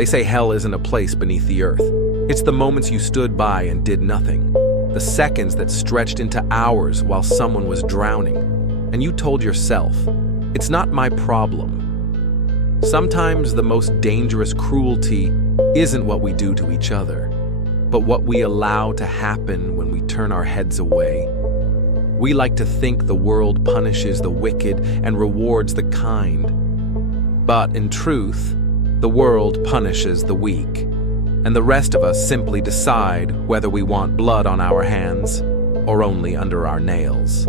They say hell isn't a place beneath the earth. It's the moments you stood by and did nothing. The seconds that stretched into hours while someone was drowning. And you told yourself, it's not my problem. Sometimes the most dangerous cruelty isn't what we do to each other, but what we allow to happen when we turn our heads away. We like to think the world punishes the wicked and rewards the kind. But in truth, the world punishes the weak, and the rest of us simply decide whether we want blood on our hands or only under our nails.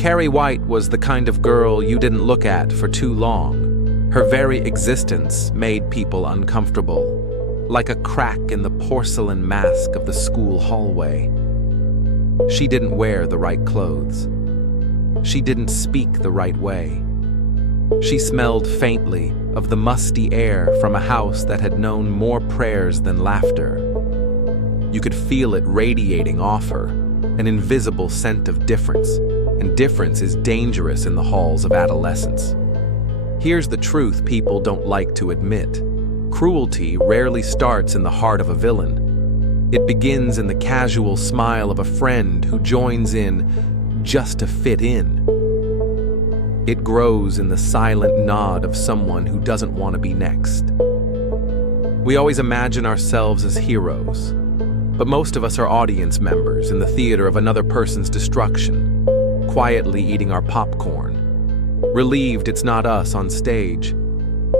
Carrie White was the kind of girl you didn't look at for too long. Her very existence made people uncomfortable, like a crack in the porcelain mask of the school hallway. She didn't wear the right clothes. She didn't speak the right way. She smelled faintly of the musty air from a house that had known more prayers than laughter. You could feel it radiating off her, an invisible scent of difference, and difference is dangerous in the halls of adolescence. Here's the truth people don't like to admit. Cruelty rarely starts in the heart of a villain. It begins in the casual smile of a friend who joins in just to fit in. It grows in the silent nod of someone who doesn't want to be next. We always imagine ourselves as heroes, but most of us are audience members in the theater of another person's destruction, quietly eating our popcorn, relieved it's not us on stage.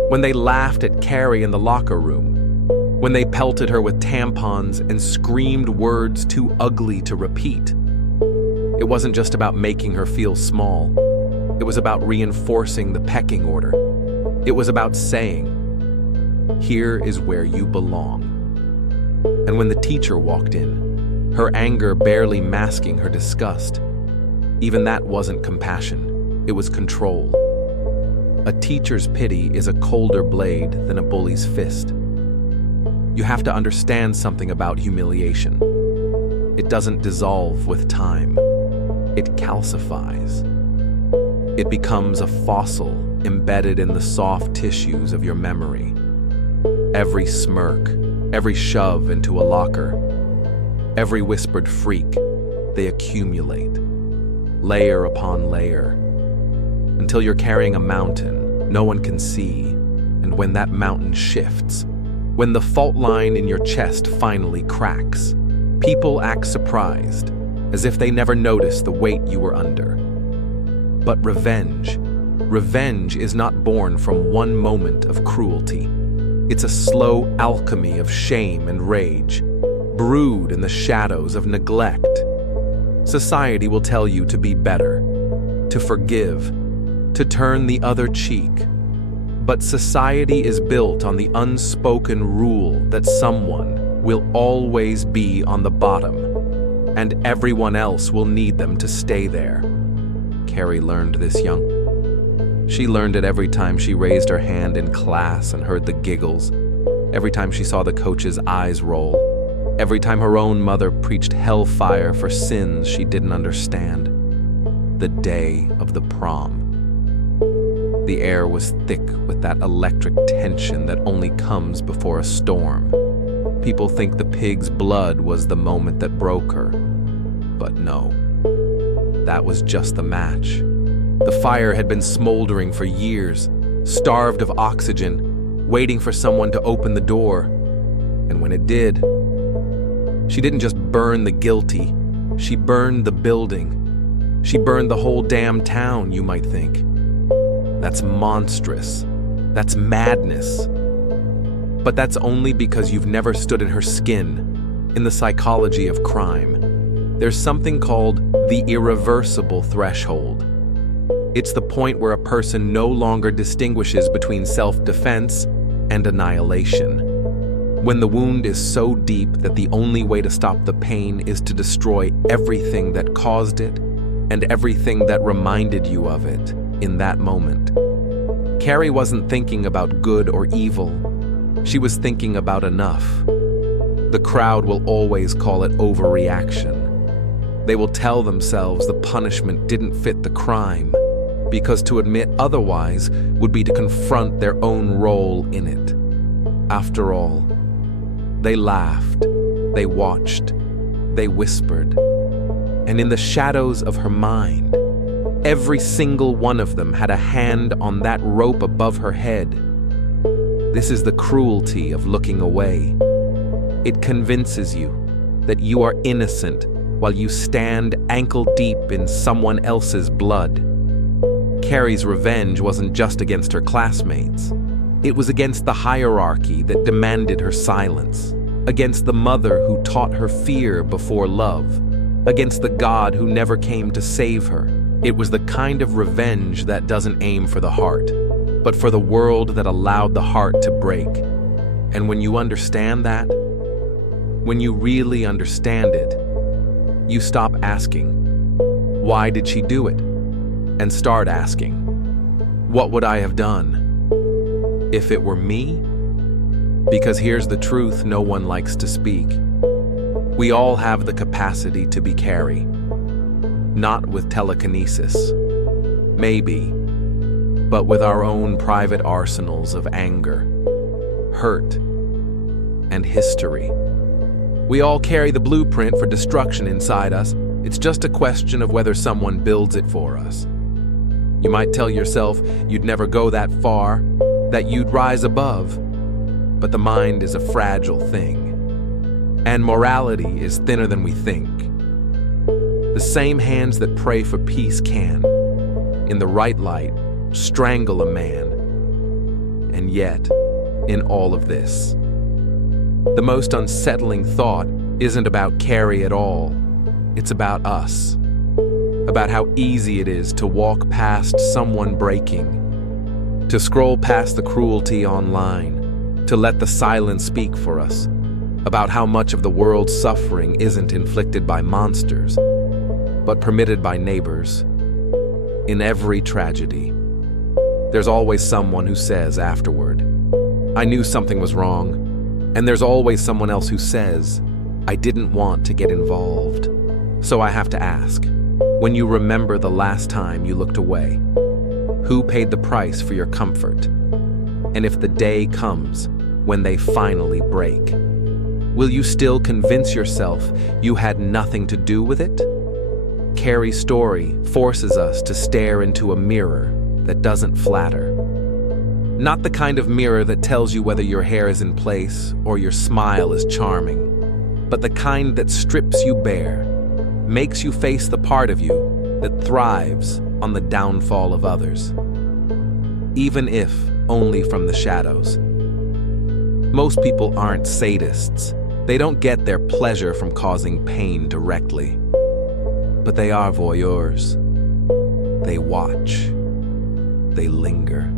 When they laughed at Carrie in the locker room, when they pelted her with tampons and screamed words too ugly to repeat, it wasn't just about making her feel small. It was about reinforcing the pecking order. It was about saying, here is where you belong. And when the teacher walked in, her anger barely masking her disgust, even that wasn't compassion, it was control. A teacher's pity is a colder blade than a bully's fist. You have to understand something about humiliation. It doesn't dissolve with time. It calcifies. It becomes a fossil embedded in the soft tissues of your memory. Every smirk, every shove into a locker, every whispered freak, they accumulate, layer upon layer, until you're carrying a mountain no one can see, and when that mountain shifts, when the fault line in your chest finally cracks, people act surprised, as if they never noticed the weight you were under. But revenge is not born from one moment of cruelty. It's a slow alchemy of shame and rage, brewed in the shadows of neglect. Society will tell you to be better, to forgive, to turn the other cheek. But society is built on the unspoken rule that someone will always be on the bottom, and everyone else will need them to stay there. Carrie learned this young. She learned it every time she raised her hand in class and heard the giggles, every time she saw the coach's eyes roll, every time her own mother preached hellfire for sins she didn't understand. The day of the prom. The air was thick with that electric tension that only comes before a storm. People think the pig's blood was the moment that broke her, but no. That was just the match. The fire had been smoldering for years, starved of oxygen, waiting for someone to open the door. And when it did, she didn't just burn the guilty, she burned the building. She burned the whole damn town, you might think. That's monstrous. That's madness. But that's only because you've never stood in her skin, in the psychology of crime. There's something called the irreversible threshold. It's the point where a person no longer distinguishes between self-defense and annihilation. When the wound is so deep that the only way to stop the pain is to destroy everything that caused it and everything that reminded you of it in that moment. Carrie wasn't thinking about good or evil. She was thinking about enough. The crowd will always call it overreaction. They will tell themselves the punishment didn't fit the crime, because to admit otherwise would be to confront their own role in it. After all, they laughed, they watched, they whispered, and in the shadows of her mind, every single one of them had a hand on that rope above her head. This is the cruelty of looking away. It convinces you that you are innocent while you stand ankle-deep in someone else's blood. Carrie's revenge wasn't just against her classmates. It was against the hierarchy that demanded her silence, against the mother who taught her fear before love, against the God who never came to save her. It was the kind of revenge that doesn't aim for the heart, but for the world that allowed the heart to break. And when you understand that, when you really understand it, you stop asking, why did she do it? And start asking, what would I have done if it were me? Because here's the truth no one likes to speak. We all have the capacity to be Carrie. Not with telekinesis, maybe, but with our own private arsenals of anger, hurt, and history. We all carry the blueprint for destruction inside us. It's just a question of whether someone builds it for us. You might tell yourself you'd never go that far, that you'd rise above, but the mind is a fragile thing, and morality is thinner than we think. The same hands that pray for peace can, in the right light, strangle a man. And yet, in all of this, the most unsettling thought isn't about Carrie at all. It's about us. About how easy it is to walk past someone breaking, to scroll past the cruelty online, to let the silence speak for us, about how much of the world's suffering isn't inflicted by monsters, but permitted by neighbors. In every tragedy, there's always someone who says afterward, I knew something was wrong, and there's always someone else who says, I didn't want to get involved. So I have to ask, when you remember the last time you looked away, who paid the price for your comfort? And if the day comes when they finally break, will you still convince yourself you had nothing to do with it? Carrie's story forces us to stare into a mirror that doesn't flatter. Not the kind of mirror that tells you whether your hair is in place or your smile is charming, but the kind that strips you bare, makes you face the part of you that thrives on the downfall of others, even if only from the shadows. Most people aren't sadists. They don't get their pleasure from causing pain directly. But they are voyeurs. They watch. They linger.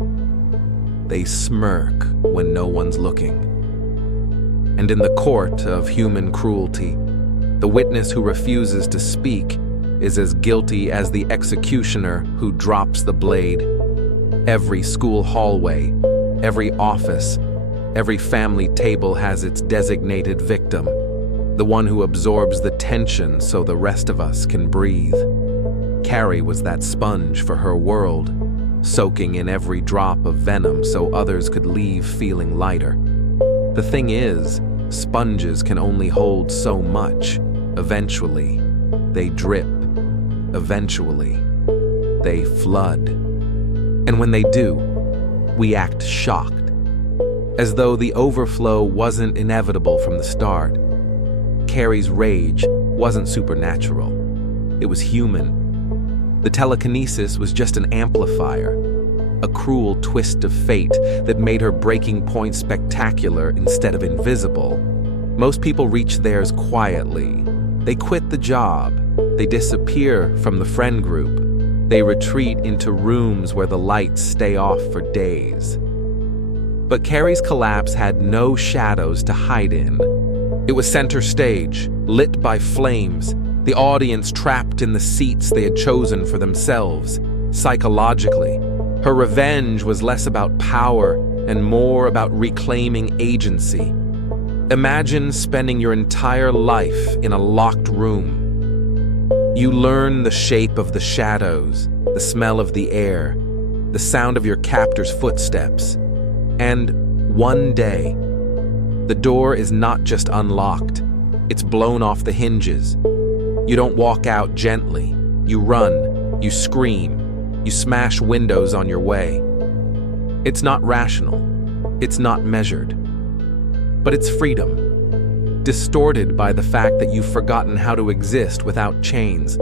They smirk when no one's looking. And in the court of human cruelty, the witness who refuses to speak is as guilty as the executioner who drops the blade. Every school hallway, every office, every family table has its designated victim, the one who absorbs the tension so the rest of us can breathe. Carrie was that sponge for her world, soaking in every drop of venom so others could leave feeling lighter. The thing is, sponges can only hold so much. Eventually, they drip. Eventually, they flood. And when they do, we act shocked, as though the overflow wasn't inevitable from the start. Carrie's rage wasn't supernatural. It was human. The telekinesis was just an amplifier, a cruel twist of fate that made her breaking point spectacular instead of invisible. Most people reach theirs quietly. They quit the job. They disappear from the friend group. They retreat into rooms where the lights stay off for days. But Carrie's collapse had no shadows to hide in. It was center stage, lit by flames, the audience trapped in the seats they had chosen for themselves. Psychologically, her revenge was less about power and more about reclaiming agency. Imagine spending your entire life in a locked room. You learn the shape of the shadows, the smell of the air, the sound of your captor's footsteps. And one day, The door is not just unlocked, it's blown off the hinges. You don't walk out gently. You run, you scream, you smash windows on your way. It's not rational, it's not measured, but it's freedom, distorted by the fact that you've forgotten how to exist without chains.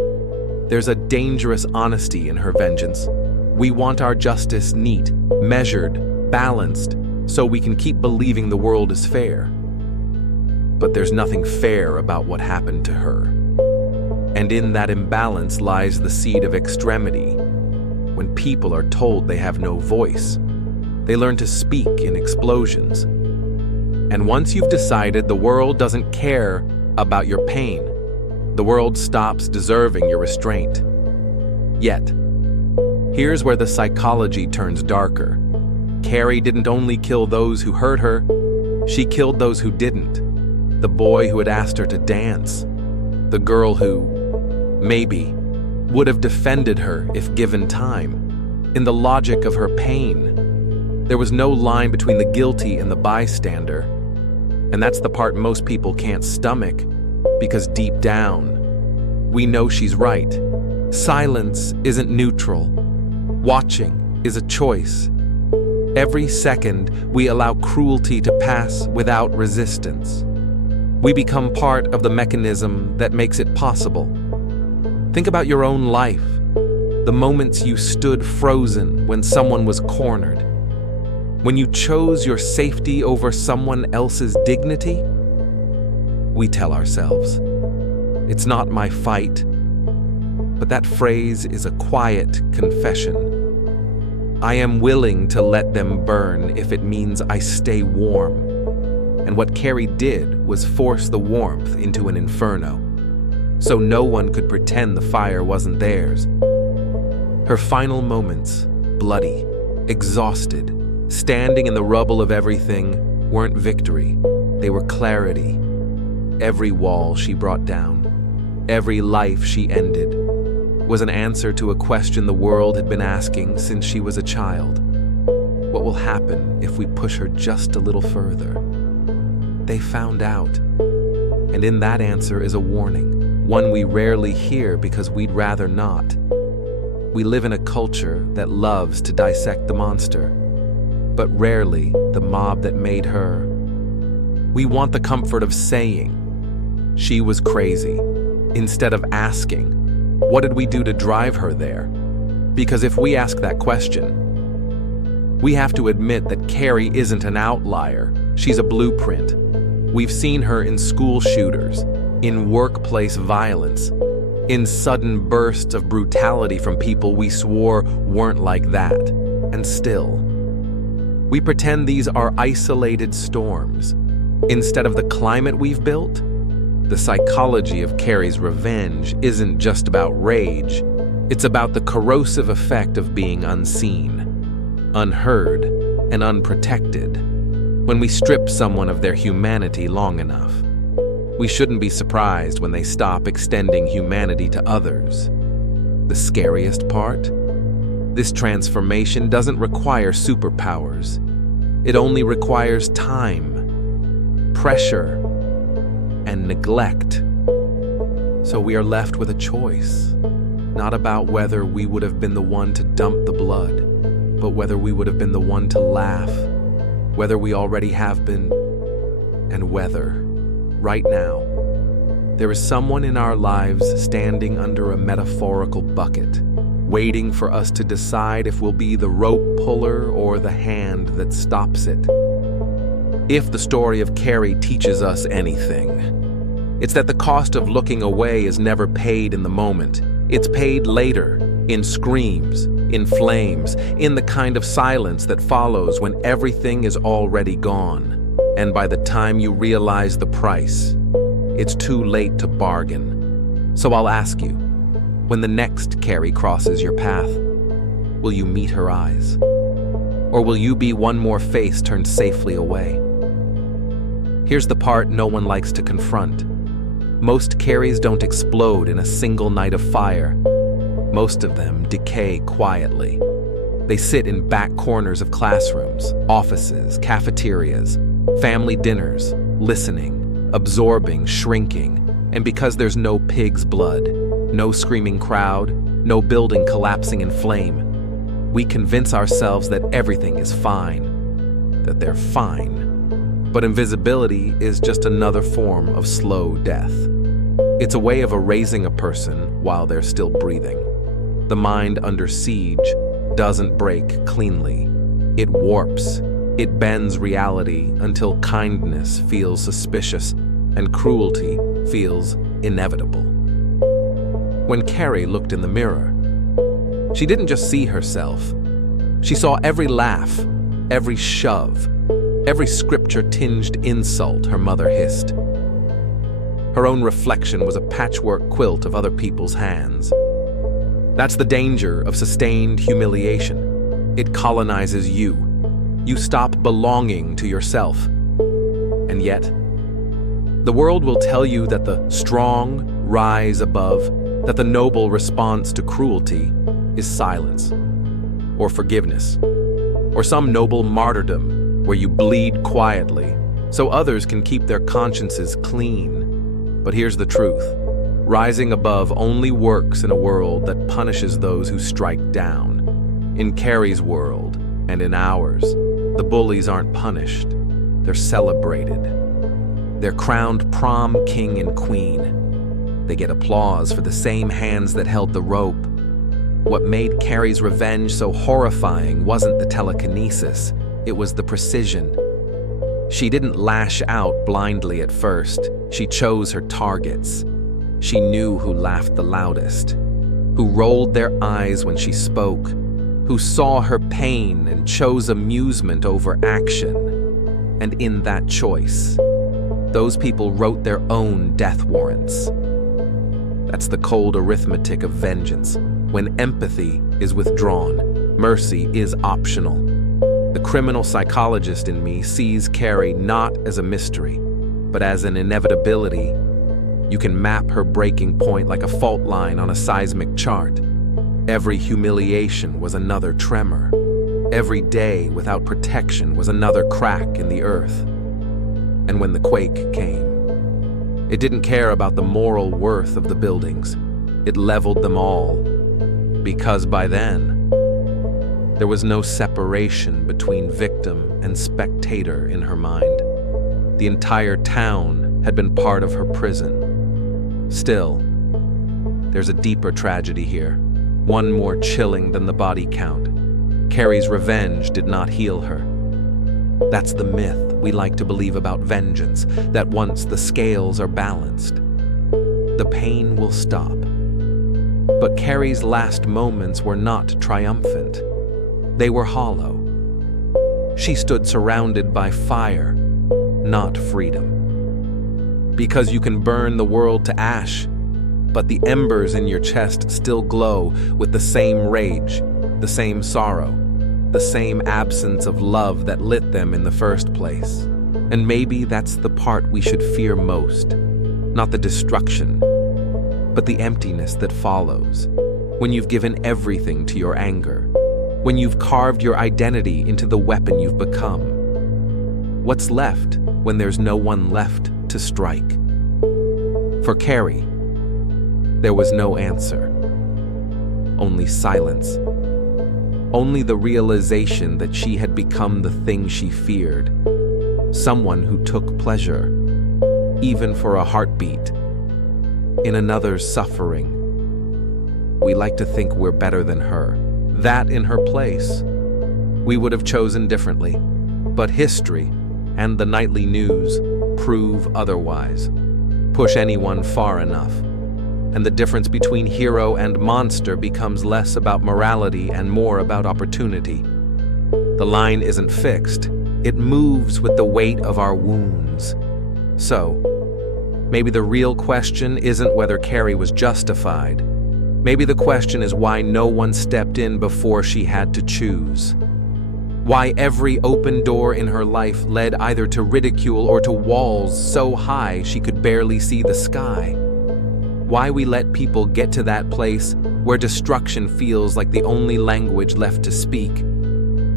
There's a dangerous honesty in her vengeance. We want our justice neat, measured, balanced, so we can keep believing the world is fair. But there's nothing fair about what happened to her. And in that imbalance lies the seed of extremity. When people are told they have no voice, they learn to speak in explosions. And once you've decided the world doesn't care about your pain, the world stops deserving your restraint. Yet, here's where the psychology turns darker. Carrie didn't only kill those who hurt her, she killed those who didn't. The boy who had asked her to dance, the girl who, maybe, would have defended her if given time. In the logic of her pain, there was no line between the guilty and the bystander. And that's the part most people can't stomach, because deep down, we know she's right. Silence isn't neutral. Watching is a choice. Every second, we allow cruelty to pass without resistance. We become part of the mechanism that makes it possible. Think about your own life, the moments you stood frozen when someone was cornered, when you chose your safety over someone else's dignity. We tell ourselves, "It's not my fight," but that phrase is a quiet confession. I am willing to let them burn if it means I stay warm. And what Carrie did was force the warmth into an inferno, so no one could pretend the fire wasn't theirs. Her final moments, bloody, exhausted, standing in the rubble of everything, weren't victory, they were clarity. Every wall she brought down, every life she ended, was an answer to a question the world had been asking since she was a child. What will happen if we push her just a little further? They found out. And in that answer is a warning, one we rarely hear because we'd rather not. We live in a culture that loves to dissect the monster, but rarely the mob that made her. We want the comfort of saying, "She was crazy," instead of asking, "What did we do to drive her there?" Because if we ask that question, we have to admit that Carrie isn't an outlier, she's a blueprint. We've seen her in school shooters, in workplace violence, in sudden bursts of brutality from people we swore weren't like that. And still, we pretend these are isolated storms. Instead of the climate we've built, the psychology of Carrie's revenge isn't just about rage. It's about the corrosive effect of being unseen, unheard, and unprotected. When we strip someone of their humanity long enough, we shouldn't be surprised when they stop extending humanity to others. The scariest part? This transformation doesn't require superpowers. It only requires time, pressure, and neglect. So we are left with a choice, not about whether we would have been the one to dump the blood, but whether we would have been the one to laugh, whether we already have been, and whether, right now, there is someone in our lives standing under a metaphorical bucket, waiting for us to decide if we'll be the rope puller or the hand that stops it. If the story of Carrie teaches us anything, it's that the cost of looking away is never paid in the moment. It's paid later, in screams, in flames, in the kind of silence that follows when everything is already gone. And by the time you realize the price, it's too late to bargain. So I'll ask you, when the next Carrie crosses your path, will you meet her eyes? Or will you be one more face turned safely away? Here's the part no one likes to confront. Most Carries don't explode in a single night of fire. Most of them decay quietly. They sit in back corners of classrooms, offices, cafeterias, Family dinners, listening, absorbing, shrinking, and because there's no pig's blood, no screaming crowd, no building collapsing in flame, we convince ourselves that everything is fine, that they're fine. But invisibility is just another form of slow death. It's a way of erasing a person while they're still breathing. The mind under siege doesn't break cleanly. It warps. It bends reality until kindness feels suspicious and cruelty feels inevitable. When Carrie looked in the mirror, she didn't just see herself. She saw every laugh, every shove, every scripture-tinged insult her mother hissed. Her own reflection was a patchwork quilt of other people's hands. That's the danger of sustained humiliation. It colonizes you. You stop belonging to yourself. And yet, the world will tell you that the strong rise above, that the noble response to cruelty is silence, or forgiveness, or some noble martyrdom where you bleed quietly so others can keep their consciences clean. But here's the truth. Rising above only works in a world that punishes those who strike down. In Carrie's world, and in ours, the bullies aren't punished, they're celebrated. They're crowned prom king and queen. They get applause for the same hands that held the rope. What made Carrie's revenge so horrifying wasn't the telekinesis, it was the precision. She didn't lash out blindly at first, she chose her targets. She knew who laughed the loudest, who rolled their eyes when she spoke, who saw her pain and chose amusement over action. And in that choice, those people wrote their own death warrants. That's the cold arithmetic of vengeance. When empathy is withdrawn, mercy is optional. The criminal psychologist in me sees Carrie not as a mystery, but as an inevitability. You can map her breaking point like a fault line on a seismic chart. Every humiliation was another tremor. Every day without protection was another crack in the earth. And when the quake came, it didn't care about the moral worth of the buildings. It leveled them all. Because by then, there was no separation between victim and spectator in her mind. The entire town had been part of her prison. Still, there's a deeper tragedy here, one more chilling than the body count. Carrie's revenge did not heal her. That's the myth we like to believe about vengeance, that once the scales are balanced, the pain will stop. But Carrie's last moments were not triumphant. They were hollow. She stood surrounded by fire, not freedom. Because you can burn the world to ash, but the embers in your chest still glow with the same rage, the same sorrow, the same absence of love that lit them in the first place. And maybe that's the part we should fear most, not the destruction, but the emptiness that follows, when you've given everything to your anger, when you've carved your identity into the weapon you've become. What's left when there's no one left to strike? For Carrie, there was no answer, only silence, only the realization that she had become the thing she feared, someone who took pleasure, even for a heartbeat, in another's suffering. We like to think we're better than her, that in her place. We would have chosen differently, but history and the nightly news prove otherwise. Push anyone far enough, and the difference between hero and monster becomes less about morality and more about opportunity. The line isn't fixed, it moves with the weight of our wounds. So, maybe the real question isn't whether Carrie was justified. Maybe the question is why no one stepped in before she had to choose. Why every open door in her life led either to ridicule or to walls so high she could barely see the sky. Why we let people get to that place where destruction feels like the only language left to speak.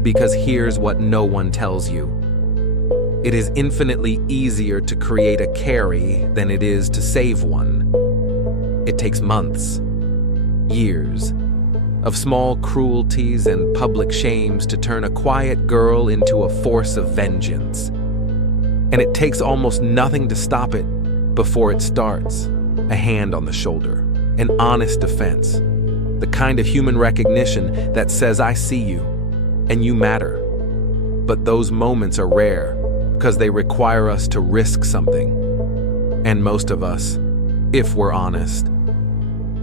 Because here's what no one tells you. It is infinitely easier to create a Carrie than it is to save one. It takes months, years, of small cruelties and public shames to turn a quiet girl into a force of vengeance. And it takes almost nothing to stop it before it starts. A hand on the shoulder, an honest defense, the kind of human recognition that says, I see you, and you matter. But those moments are rare because they require us to risk something. And most of us, if we're honest,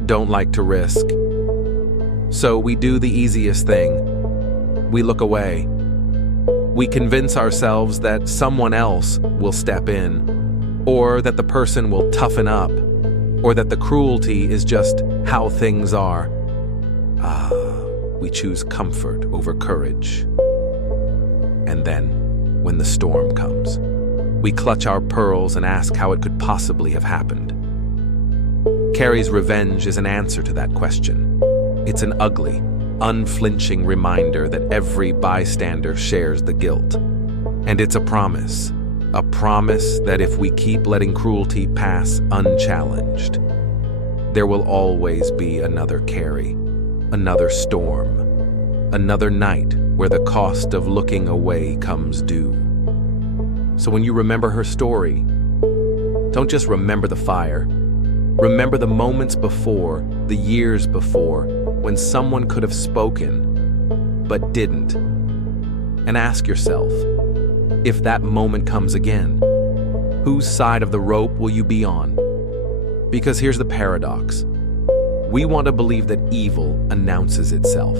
don't like to risk. So we do the easiest thing. We look away. We convince ourselves that someone else will step in, or that the person will toughen up, or that the cruelty is just how things are. We choose comfort over courage. And then, when the storm comes, we clutch our pearls and ask how it could possibly have happened. Carrie's revenge is an answer to that question. It's an ugly, unflinching reminder that every bystander shares the guilt. And it's a promise that if we keep letting cruelty pass unchallenged, there will always be another Carrie, another storm, another night where the cost of looking away comes due. So when you remember her story, don't just remember the fire. Remember the moments before, the years before, when someone could have spoken, but didn't. And ask yourself, if that moment comes again, whose side of the rope will you be on? Because here's the paradox. We want to believe that evil announces itself,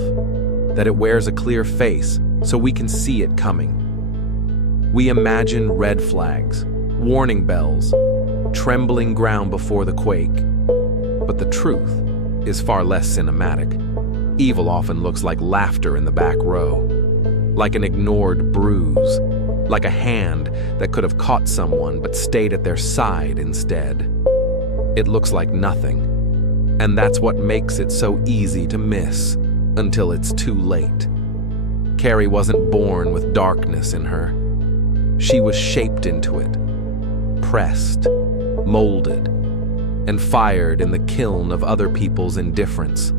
that it wears a clear face so we can see it coming. We imagine red flags, warning bells, trembling ground before the quake. But the truth is far less cinematic. Evil often looks like laughter in the back row, like an ignored bruise, like a hand that could have caught someone but stayed at their side instead. It looks like nothing, and that's what makes it so easy to miss until it's too late. Carrie wasn't born with darkness in her. She was shaped into it, pressed, molded, and fired in the kiln of other people's indifference.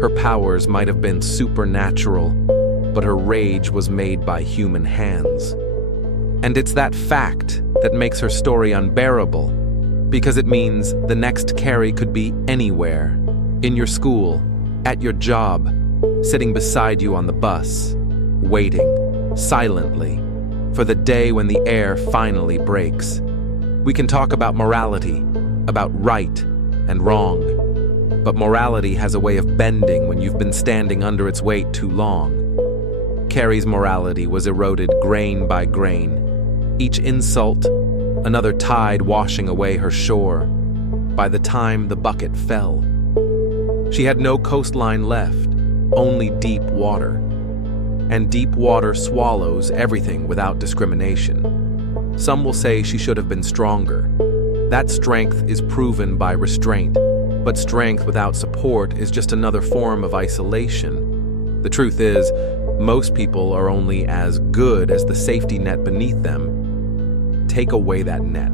Her powers might have been supernatural, but her rage was made by human hands. And it's that fact that makes her story unbearable, because it means the next Carrie could be anywhere, in your school, at your job, sitting beside you on the bus, waiting, silently, for the day when the air finally breaks. We can talk about morality, about right and wrong, but morality has a way of bending when you've been standing under its weight too long. Carrie's morality was eroded grain by grain, each insult, another tide washing away her shore, by the time the bucket fell. She had no coastline left, only deep water. And deep water swallows everything without discrimination. Some will say she should have been stronger. That strength is proven by restraint, but strength without support is just another form of isolation. The truth is, most people are only as good as the safety net beneath them. Take away that net,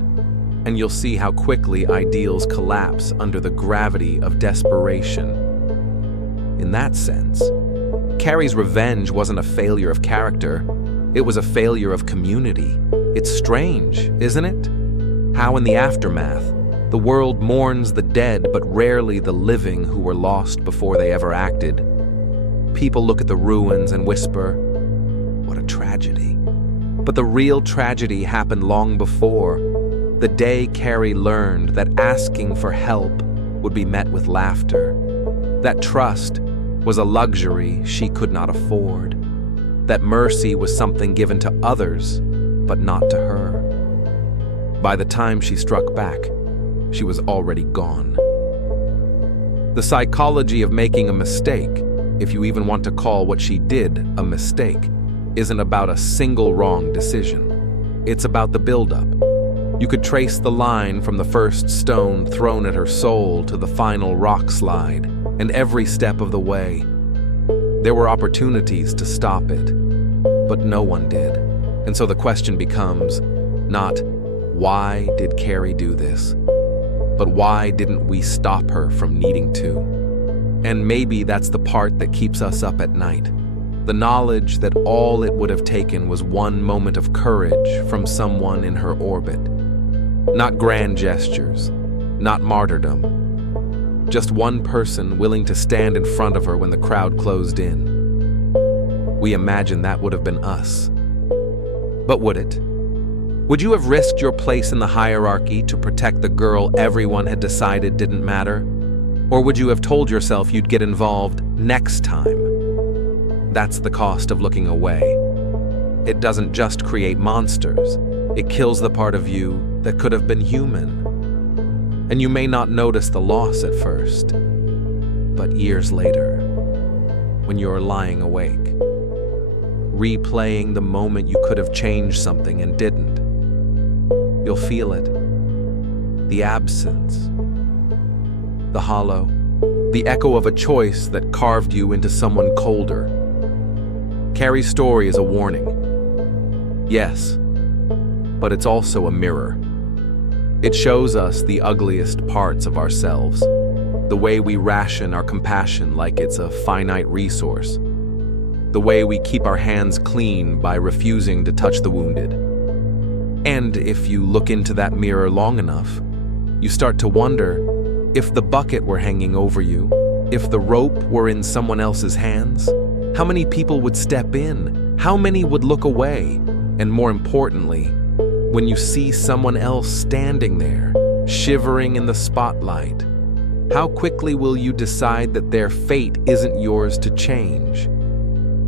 and you'll see how quickly ideals collapse under the gravity of desperation. In that sense, Carrie's revenge wasn't a failure of character, it was a failure of community. It's strange, isn't it? How in the aftermath, the world mourns the dead but rarely the living who were lost before they ever acted. People look at the ruins and whisper, "What a tragedy." But the real tragedy happened long before, the day Carrie learned that asking for help would be met with laughter. That trust was a luxury she could not afford. That mercy was something given to others, but not to her. By the time she struck back, she was already gone. The psychology of making a mistake, if you even want to call what she did a mistake, isn't about a single wrong decision. It's about the buildup. You could trace the line from the first stone thrown at her soul to the final rock slide, and every step of the way. There were opportunities to stop it, but no one did. And so the question becomes not, why did Carrie do this? But why didn't we stop her from needing to? And maybe that's the part that keeps us up at night. The knowledge that all it would have taken was one moment of courage from someone in her orbit. Not grand gestures, not martyrdom. Just one person willing to stand in front of her when the crowd closed in. We imagine that would have been us. But would it? Would you have risked your place in the hierarchy to protect the girl everyone had decided didn't matter? Or would you have told yourself you'd get involved next time? That's the cost of looking away. It doesn't just create monsters. It kills the part of you that could have been human. And you may not notice the loss at first, but years later, when you're lying awake, replaying the moment you could have changed something and didn't, you'll feel it. The absence, the hollow, the echo of a choice that carved you into someone colder. Carrie's story is a warning. Yes, but it's also a mirror. It shows us the ugliest parts of ourselves, the way we ration our compassion like it's a finite resource, the way we keep our hands clean by refusing to touch the wounded. And if you look into that mirror long enough, you start to wonder if the bucket were hanging over you, if the rope were in someone else's hands, how many people would step in? How many would look away? And more importantly, when you see someone else standing there, shivering in the spotlight, how quickly will you decide that their fate isn't yours to change?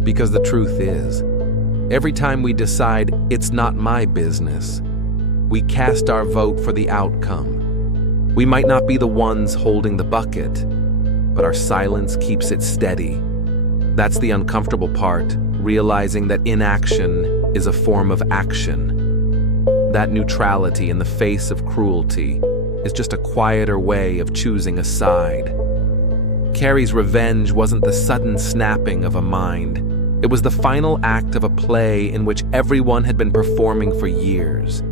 Because the truth is, every time we decide it's not my business, we cast our vote for the outcome. We might not be the ones holding the bucket, but our silence keeps it steady. That's the uncomfortable part, realizing that inaction is a form of action. That neutrality in the face of cruelty is just a quieter way of choosing a side. Carrie's revenge wasn't the sudden snapping of a mind. It was the final act of a play in which everyone had been performing for years.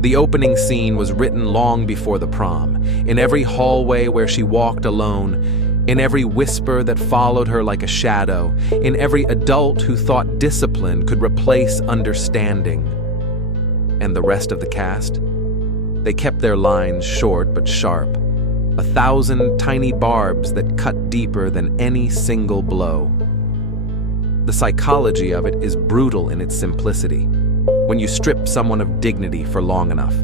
The opening scene was written long before the prom, in every hallway where she walked alone, in every whisper that followed her like a shadow, in every adult who thought discipline could replace understanding. And the rest of the cast? They kept their lines short but sharp, 1,000 tiny barbs that cut deeper than any single blow. The psychology of it is brutal in its simplicity. When you strip someone of dignity for long enough,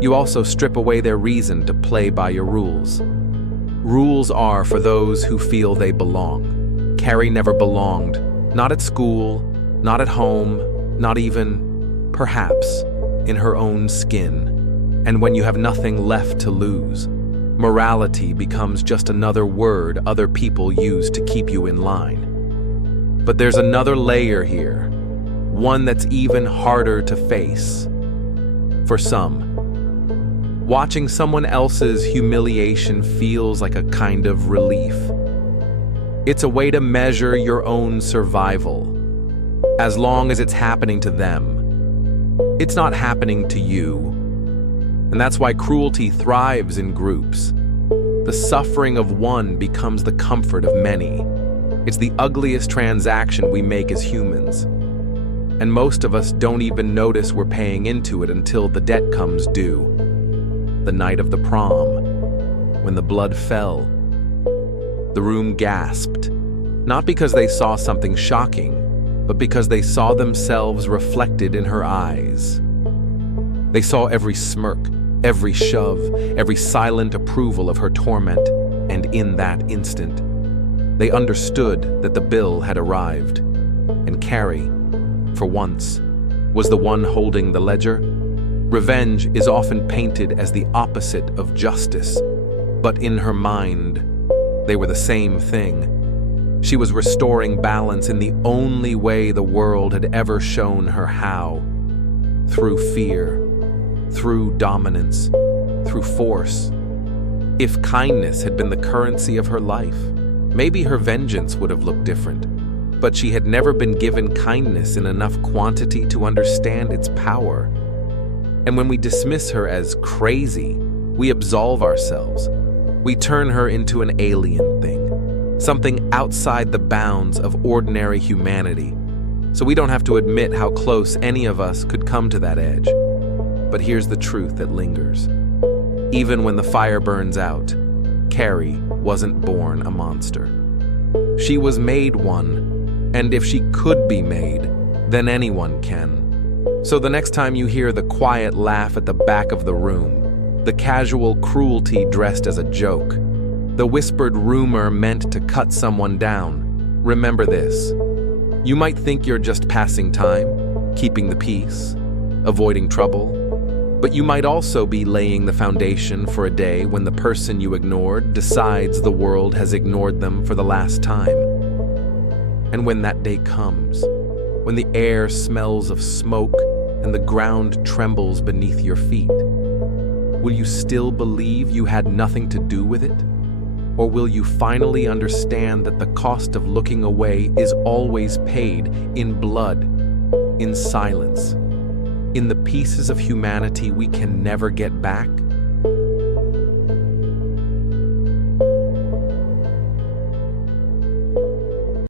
you also strip away their reason to play by your rules. Rules are for those who feel they belong. Carrie never belonged, not at school, not at home, not even, perhaps, in her own skin. And when you have nothing left to lose, morality becomes just another word other people use to keep you in line. But there's another layer here, one that's even harder to face. For some, watching someone else's humiliation feels like a kind of relief. It's a way to measure your own survival, as long as it's happening to them. It's not happening to you. And that's why cruelty thrives in groups. The suffering of one becomes the comfort of many. It's the ugliest transaction we make as humans. And most of us don't even notice we're paying into it until the debt comes due. The night of the prom, when the blood fell, the room gasped, not because they saw something shocking, but because they saw themselves reflected in her eyes. They saw every smirk, every shove, every silent approval of her torment, and in that instant, they understood that the bill had arrived, and Carrie, for once, was the one holding the ledger. Revenge is often painted as the opposite of justice, but in her mind, they were the same thing. She was restoring balance in the only way the world had ever shown her how: through fear, through dominance, through force. If kindness had been the currency of her life, maybe her vengeance would have looked different. but she had never been given kindness in enough quantity to understand its power. And when we dismiss her as crazy, we absolve ourselves. We turn her into an alien thing, something outside the bounds of ordinary humanity, so we don't have to admit how close any of us could come to that edge. But here's the truth that lingers. Even when the fire burns out, Carrie wasn't born a monster. She was made one, and if she could be made, then anyone can. So the next time you hear the quiet laugh at the back of the room, the casual cruelty dressed as a joke, the whispered rumor meant to cut someone down, remember this. You might think you're just passing time, keeping the peace, avoiding trouble, but you might also be laying the foundation for a day when the person you ignored decides the world has ignored them for the last time. And when that day comes, when the air smells of smoke and the ground trembles beneath your feet, will you still believe you had nothing to do with it? Or will you finally understand that the cost of looking away is always paid in blood, in silence, in the pieces of humanity we can never get back?